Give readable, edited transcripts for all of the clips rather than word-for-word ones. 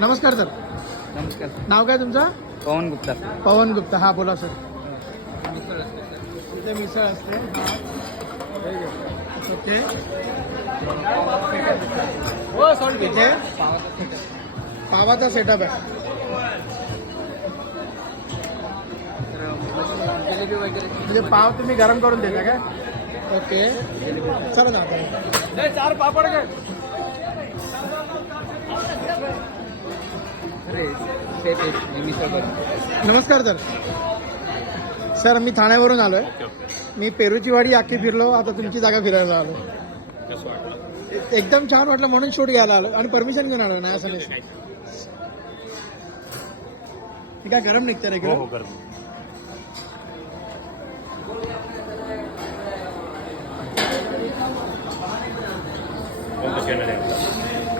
नमस्कार सर. नमस्कार. नाव काय तुमचं? पवन गुप्ता. पवन गुप्ता. हा बोला सर. इथे मिसळ असते. ओके. हो सॉरी. इथे पावाचा सेटअप आहे. जिलेबी वगैरे. म्हणजे पाव तुम्ही गरम करून देता काय? ओके. चला ना. 4 पापड काय? नमस्कार सर. सर मी ठाण्यावरून आलोय. मी पेरूची वाडी अख्खी फिरलो. आता तुमची जागा फिरायला आलो. एकदम छान वाटलं म्हणून शूट घ्यायला आलो आणि परमिशन घेऊन आलो. नाही असं नाही. हे काय गरम निघतं रेग्युलर?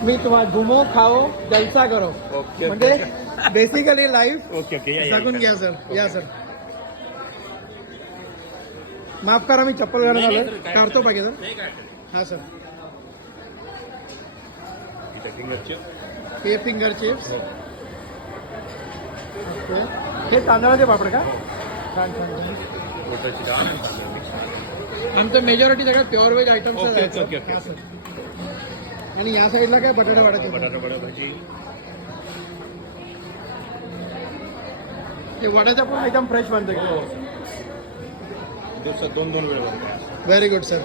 मी तुम्हाला घुमो खाओ जलसा करो. ओके. म्हणजे बेसिकली लाईफ ओके ओके. जगून घ्या सर. या सर. माफ करा मी चप्पल घालून आलोय. काढतो पाहिजे सर. हा सर. हे फिंगर चिप्स. ओके. हे तांदळाचे पापड का? छान छान. आमचं मेजॉरिटी सगळ्यात प्युअर व्हेज आयटम्स आहेत. आणि या साईडला काय बटाटा वड्याचे. ते वड्याचा पण एकदम फ्रेश बनतो. दिवसात 2 वेळ बनतात. Very good sir.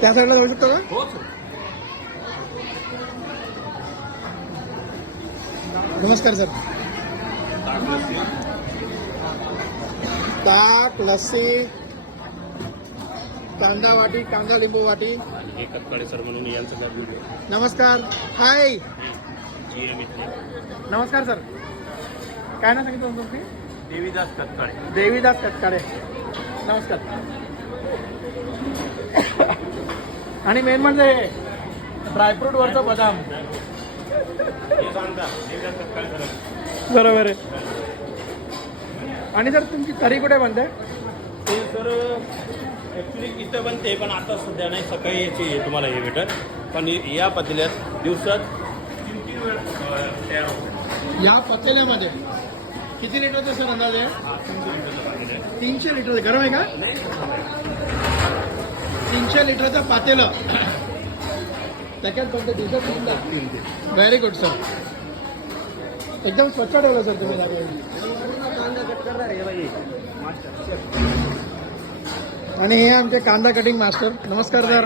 त्या साईडला जाऊ शकतो का? नमस्कार सर. ताक लस्सी कांदा वाटी कांदा लिंबू वाटी. हे कटकाळे सर म्हणून यांचं नाव घेऊन. नमस्कार. हाय. नमस्कार सर. काय नाव सांगितलं तुम्ही? देवीदास कटकाळे. देवीदास कटकाळे. नमस्कार. आणि मेन म्हणजे ड्रायफ्रूट वरचं बदाम. बरोबर आहे. आणि सर तुमची करी कुठे बनते? ते सर ॲक्च्युली इथं बनते पण आता सध्या नाही. सकाळी याची तुम्हाला हे भेटत. पण या पातेल्यात दिवसात 3 वेळ तयार होतं. या पतेल्यामध्ये किती लिटरचं सर अंदाज आहे? 300 लिटर. गरम आहे का? 300 लिटरचं पातेलं. त्याच्यात कोणते दिवसात? Very good sir. एकदम स्वच्छ ठेवलं सर तुम्ही जागेवर. आणि हे आमचे कांदा कटिंग मास्टर. नमस्कार सर.